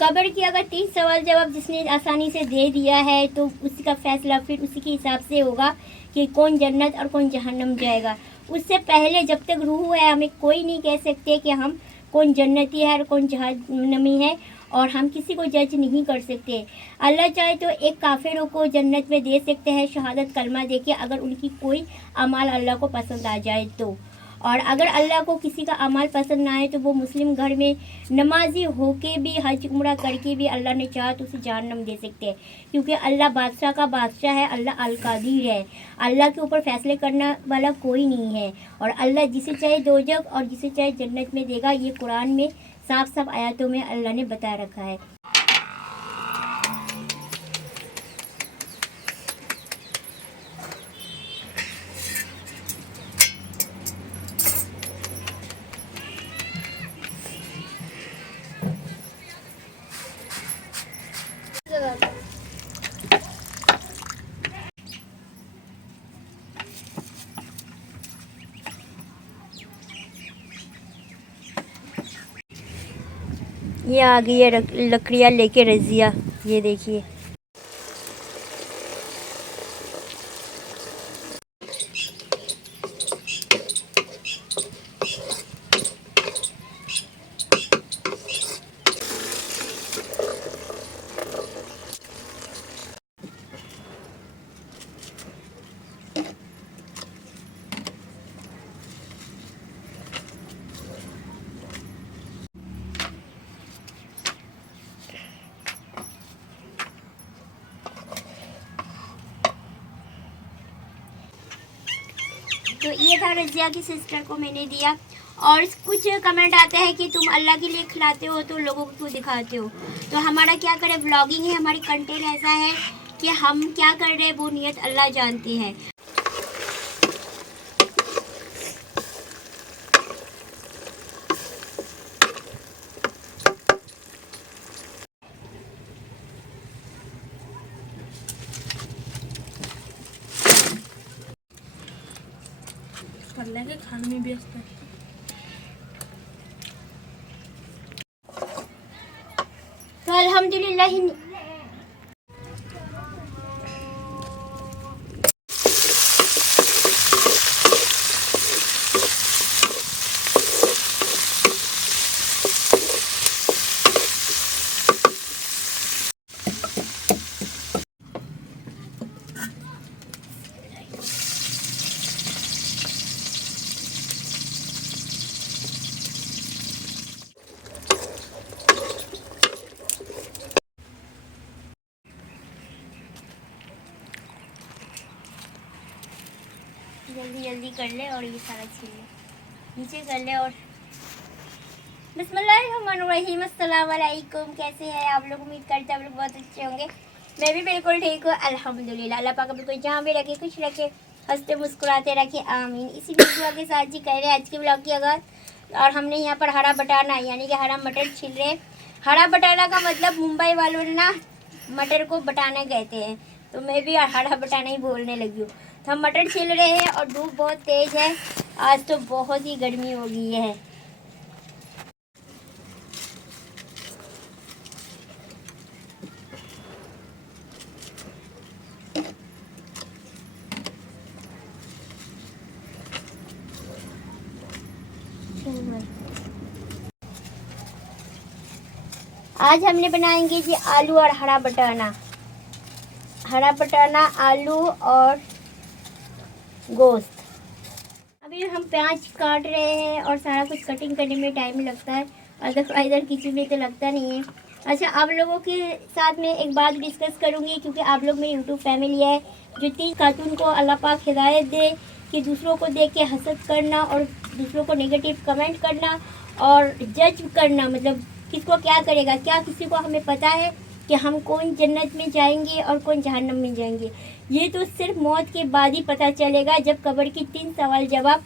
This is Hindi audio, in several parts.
कब्र की अगर 30 सवाल जवाब जिसने आसानी से दे दिया है तो उसका फैसला फिर उसी के हिसाब से होगा कि कौन जन्नत और कौन जहन्नम जाएगा। उससे पहले जब तक रूह है हमें कोई नहीं कह सकते कि हम कौन जन्नती है और कौन जहन्नमी है, और हम किसी को जज नहीं कर सकते। अल्लाह चाहे तो एक काफिरों को जन्नत में दे सकते हैं शहादत कलमा देके, अगर उनकी कोई अमाल अल्लाह को पसंद आ जाए तो। और अगर अल्लाह को किसी का अमाल पसंद ना आए तो वो मुस्लिम घर में नमाजी होके भी हज उम्रा करके भी अल्लाह ने चाहा तो उसे जहन्नम दे सकते हैं, क्योंकि अल्लाह बादशाह का बादशाह है, अल्लाह अल कादिर है। अल्लाह के ऊपर फैसले करने वाला कोई नहीं है, और अल्लाह जिसे चाहे दोजख और जिसे चाहे जन्नत में देगा। ये कुरान में साफ साफ आयतों में अल्लाह ने बता रखा है। ये आ गई है लकड़ियाँ लेके रजिया, ये देखिए। तो ये था रजिया की सिस्टर को मैंने दिया। और कुछ कमेंट आता है कि तुम अल्लाह के लिए खिलाते हो तो लोगों को क्यों दिखाते हो। तो हमारा क्या करें, ब्लॉगिंग है, हमारी कंटेंट ऐसा है कि हम क्या कर रहे हैं वो नियत अल्लाह जानते हैं। के खाने में व्यस्त है। तो अल्हम्दुलिल्लाह जल्दी जल्दी कर ले और ये सारा छील ले, नीचे कर ले। और बिस्मिल्लाहिर्रहमानिर्रहीम, अस्सलाम वालेकुम। कैसे हैं आप लोग? उम्मीद करते हैं आप लोग बहुत अच्छे होंगे। मैं भी बिल्कुल ठीक हूँ अल्हम्दुलिल्लाह। अल्लाह पाक बिल्कुल जहाँ भी रखे खुश रखे, हंसते मुस्कुराते रखे, आमीन। इसी वीडियो के साथ जी कह रहे हैं आज के ब्लॉग की आगाज़। और हमने यहाँ पर हरा बटाना यानी कि हरा मटर छील रहे। हरा बटाना का मतलब मुंबई वालों ने ना मटर को बटाना कहते हैं, तो मैं भी हरा बटाना ही बोलने लगी हूँ। तो हम मटर छील रहे हैं और धूप बहुत तेज़ है, आज तो बहुत ही गर्मी हो गई है। आज हमने बनाएंगे जी आलू और हरा बटाना। हरा बटाना, आलू और गोश्त। अभी हम प्याज काट रहे हैं और सारा कुछ कटिंग करने में टाइम लगता है, अदरवाइज़र किसी में तो लगता नहीं है। अच्छा, आप लोगों के साथ में एक बात डिस्कस करूंगी, क्योंकि आप लोग मेरी यूट्यूब फैमिली है। जो 3 खातून को अल्लाह पाक हिदायत दे कि दूसरों को देख के हसद करना और दूसरों को नेगेटिव कमेंट करना और जज करना, मतलब किसको क्या करेगा, क्या किसी को हमें पता है कि हम कौन जन्नत में जाएंगे और कौन जहन्नम में जाएंगे। ये तो सिर्फ मौत के बाद ही पता चलेगा, जब कब्र की 3 सवाल जवाब,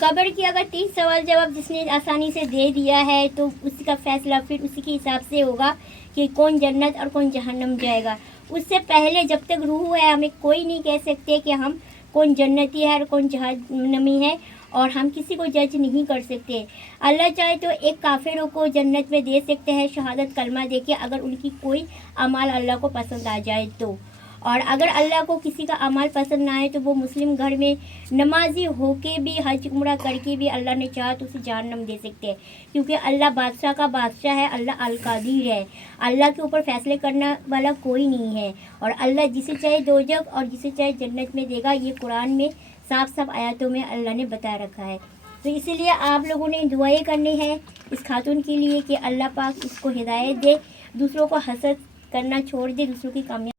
कब्र की अगर 30 सवाल जवाब जिसने आसानी से दे दिया है तो उसका फैसला फिर उसी के हिसाब से होगा कि कौन जन्नत और कौन जहन्नम जाएगा। उससे पहले जब तक रूह है हमें कोई नहीं कह सकते कि हम कौन जन्नती है और कौन जहन्नमी है, और हम किसी को जज नहीं कर सकते। अल्लाह चाहे तो एक काफिरों को जन्नत में दे सकते हैं शहादत कलमा देके, अगर उनकी कोई अमाल अल्लाह को पसंद आ जाए तो। और अगर अल्लाह को किसी का अमाल पसंद ना आए तो वो मुस्लिम घर में नमाजी होके भी, हज उम्रा करके भी अल्लाह ने चाहा तो उसे जहन्नम दे सकते हैं, क्योंकि अल्लाह बादशाह का बादशाह है, अल्लाह अल कादिर है। अल्लाह के ऊपर फैसले करने वाला कोई नहीं है, और अल्लाह जिसे चाहे दोजख और जिसे चाहे जन्नत में देगा। ये कुरान में साफ साफ आयतों में अल्लाह ने बता रखा है। तो इसीलिए आप लोगों ने दुआएं करनी है इस खातून के लिए कि अल्लाह पाक इसको हिदायत दे, दूसरों को हसद करना छोड़ दे, दूसरों की कामयाबी।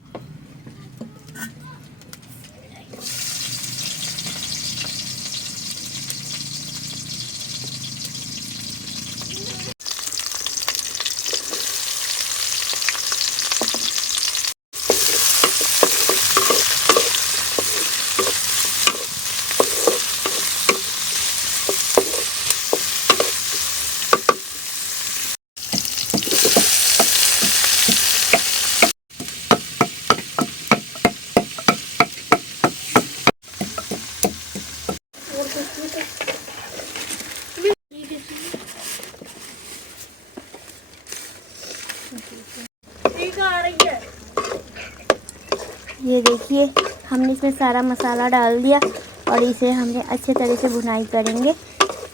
ये देखिए हमने इसमें सारा मसाला डाल दिया और इसे हमने अच्छे तरह से भुनाई करेंगे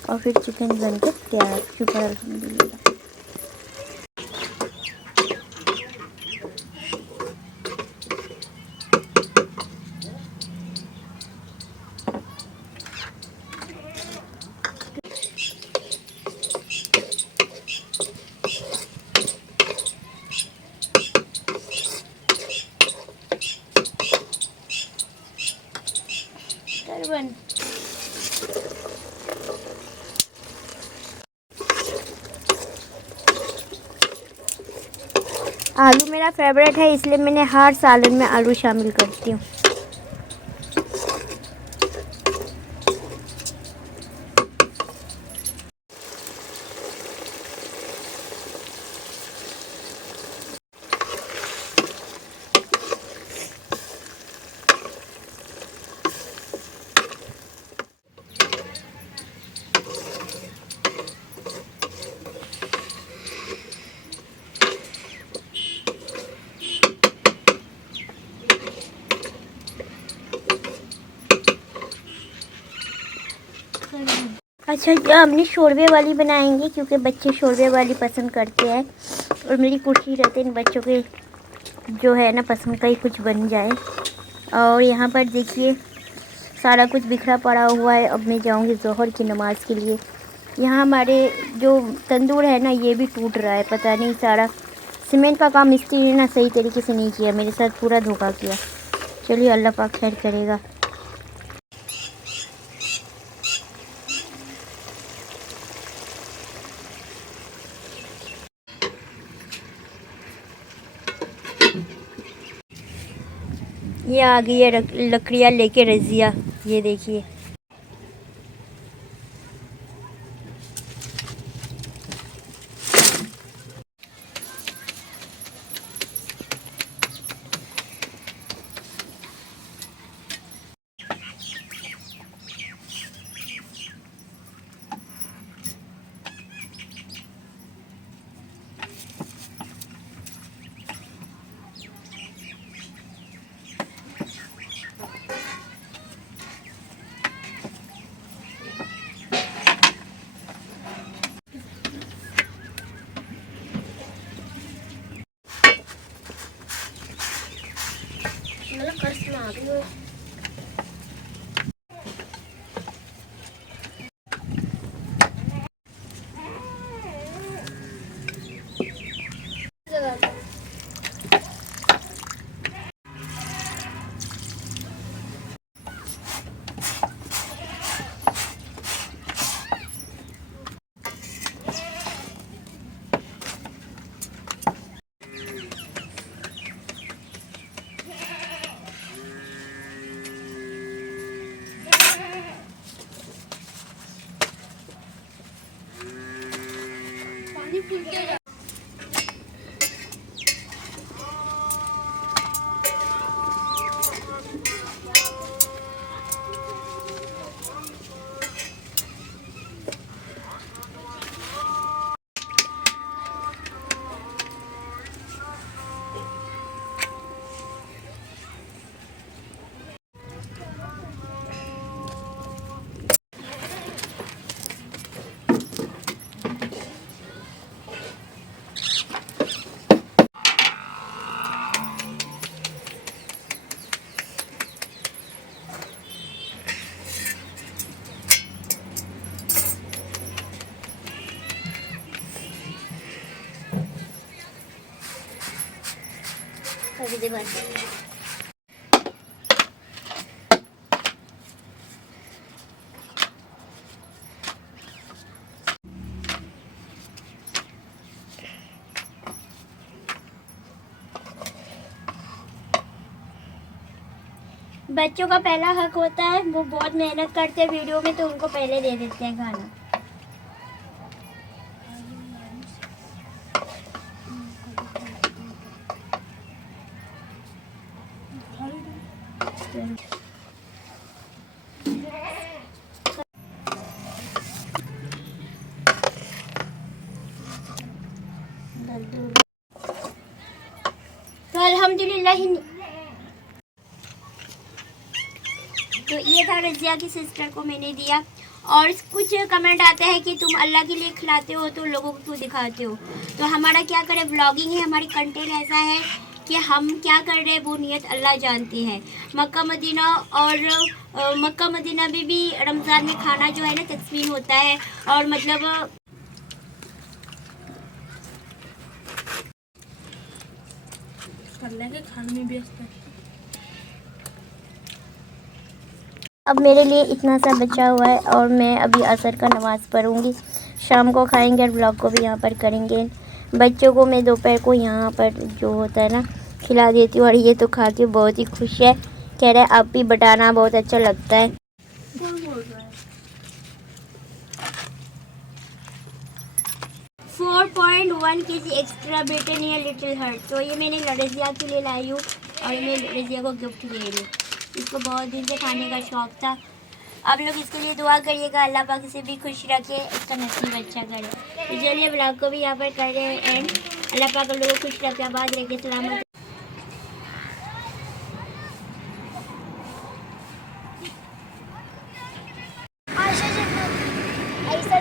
और फिर चिकन बन के तैयार। शुक्र अल्हम्दुलिल्लाह। आलू मेरा फेवरेट है, इसलिए मैंने हर सालन में आलू शामिल करती हूँ। अच्छा, ये हमने शोरबे वाली बनाएंगे क्योंकि बच्चे शोरबे वाली पसंद करते हैं, और मेरी कोशिश रहती है इन बच्चों के जो है ना पसंद का ही कुछ बन जाए। और यहाँ पर देखिए सारा कुछ बिखरा पड़ा हुआ है। अब मैं जाऊँगी ज़ोहर की नमाज़ के लिए। यहाँ हमारे जो तंदूर है ना ये भी टूट रहा है, पता नहीं सारा सीमेंट का काम मिस्त्री ने ना सही तरीके से नहीं किया, मेरे साथ पूरा धोखा किया। चलिए अल्लाह पाक खैर करेगा। ये आ गई है लकड़ियाँ लेके रज़िया, ये देखिए। कर दे बस। बच्चों का पहला हक होता है, वो बहुत मेहनत करते हैं वीडियो में, तो उनको पहले दे देते हैं खाना। तो अल्हम्दुलिल्लाह तो ये था रज़िया की सिस्टर को मैंने दिया। और कुछ कमेंट आता है कि तुम अल्लाह के लिए खिलाते हो तो लोगों को क्यों दिखाते हो। तो हमारा क्या करें, ब्लॉगिंग है, हमारी कंटेंट ऐसा है कि हम क्या कर रहे हैं वो नियत अल्लाह जानते हैं। मक्का मदीना में भी रमज़ान में खाना जो है ना तकसीम होता है, और मतलब अल्लाह के खाने में व्यस्त है। अब मेरे लिए इतना सा बचा हुआ है और मैं अभी असर का नमाज़ पढ़ूँगी, शाम को खाएंगे और ब्लॉग को भी यहाँ पर करेंगे। बच्चों को मैं दोपहर को यहाँ पर जो होता है ना खिला देती हूँ, और ये तो खा के बहुत ही खुश है, कह रहे हैं आप भी बताना बहुत अच्छा लगता है। कौन बोल रहा है? 4.1 kg extra Britannia little heart. तो ये मैंने रज़िया के लिए लाई हूँ और मैं रज़िया को गिफ्ट दे रही हूँ। इसको बहुत दिन से खाने का शौक़ था। आप लोग इसके लिए दुआ करिएगा, अल्लाह पाक इसे भी खुश रखे, इसका नसीब अच्छा करे। तो चलिए ब्लॉग को भी यहाँ पर कर रहे हैं एंड। अल्लाह पाक हम लोगों को खुश रखे, आबाद रखे, सलामत। ऐसा